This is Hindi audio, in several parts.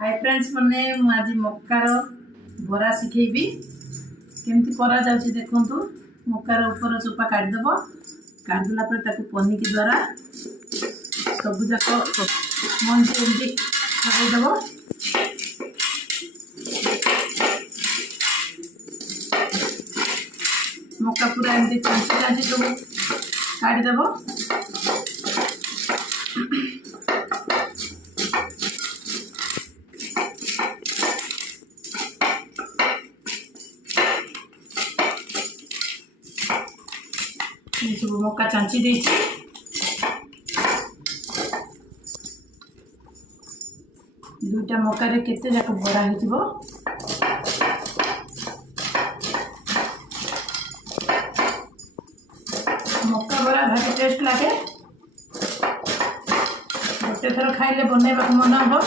हाय फ्रेंड्स मैंने आज मकार बरा शिखेबी केमती करा जाउछि देखंतु। मकार ऊपर चोपा काटिदेव, काटिदेला पर ताकू पनिकी द्वारा सब जाक मंजी एमती छड़ेदेव। मका पूरा एमती चांची चांची सब काटिदेव। सब मका चांची देछि। दुईटा मकार केते जाक बड़ा हेतिबो। मका बड़ा भारी टेस्ट लागे। गोटे थर खाइले बनैबा मन हम।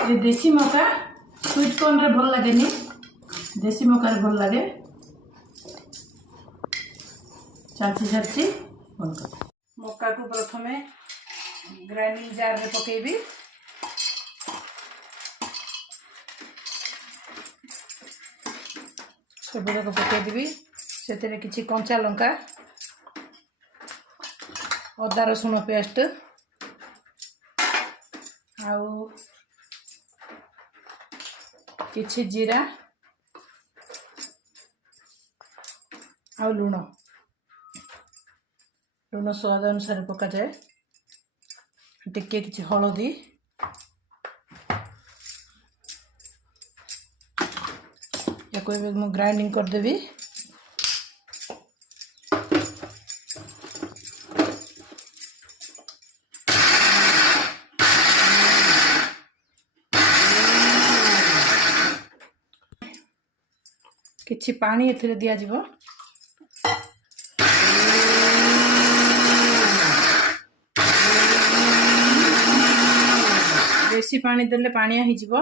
ये देसी मका स्वीट कॉर्न रे भल लगे नी, देसी मका रे भल लगे। चाची चाची मका को प्रथमे ग्राइंडिंग जार रे पकेबी। सब जाक पकई देबी। से किछि कंचा लंका, अदा रसुण पेस्ट आउ किछि जीरा आउ लुण। लुण स्वाद अनुसार पका जाए। टिके किछि हळदी या कोई भी मैं ग्राइंडिंग कर देबी। किछि पानी एथिरे दिया जिवो। बेसी पानी देले पानिया ही जिवो,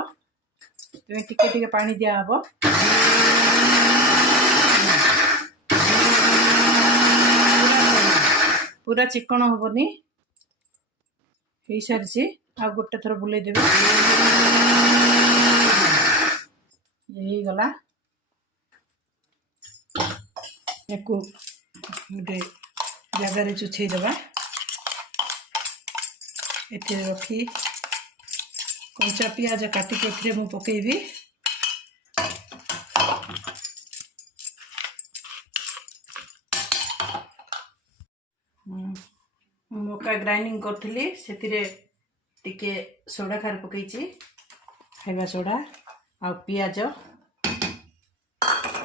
ते टिके टिके पानी दिया हबो। पूरा चिकन हबनी। सारी आ गोटे थर बुले देबे। यही गला याकू गोटे जगार चुछे दबा। एथिरे रखी कंचा पियाज काटिक एथिरे मु पकेबी। मका ग्राइंडिंग करथिली सेतिरे टिके सोडा खार पकेइची, खाइबा सोडा आ पियाज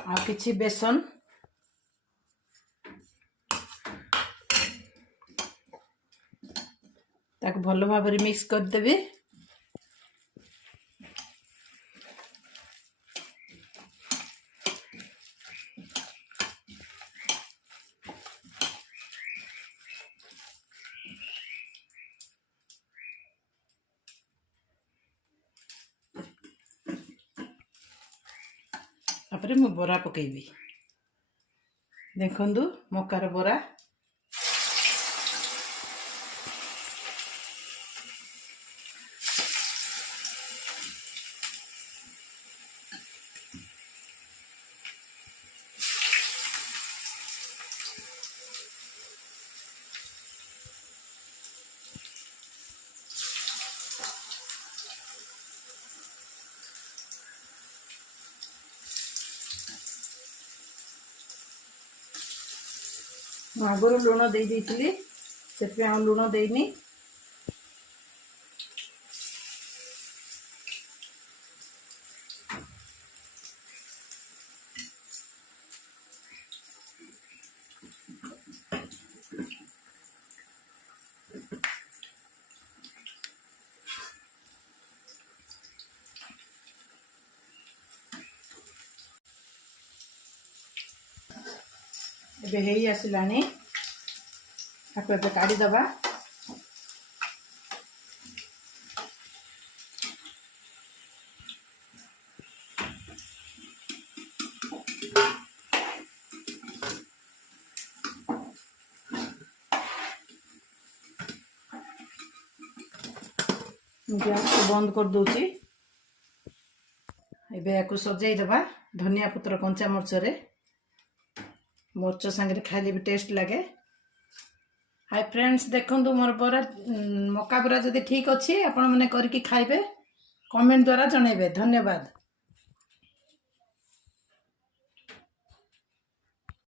आ किछि बेसन ताक भल भाव मिक्स कर देबी। तापरे मु बरा पकेबी। देखंदु मकार बरा आगर लुण दे देइथिली, से लुण देनी। ଏବେ ହେଇ ଆସିଲାଣି, ତାକୁ ଏବେ କାଢ଼ିଦେବା। गैस को बंद कर दूची एबे याकू सजाई देबा धनिया पत्र कंचा मरच रे मरच संगे खाइले भी टेस्ट लगे। हाय फ्रेंड्स देखंतु मोर बरा मक्का बरा जदि ठीक अछि आपण माने करके खाइबे कमेंट द्वारा जणैबे। धन्यवाद।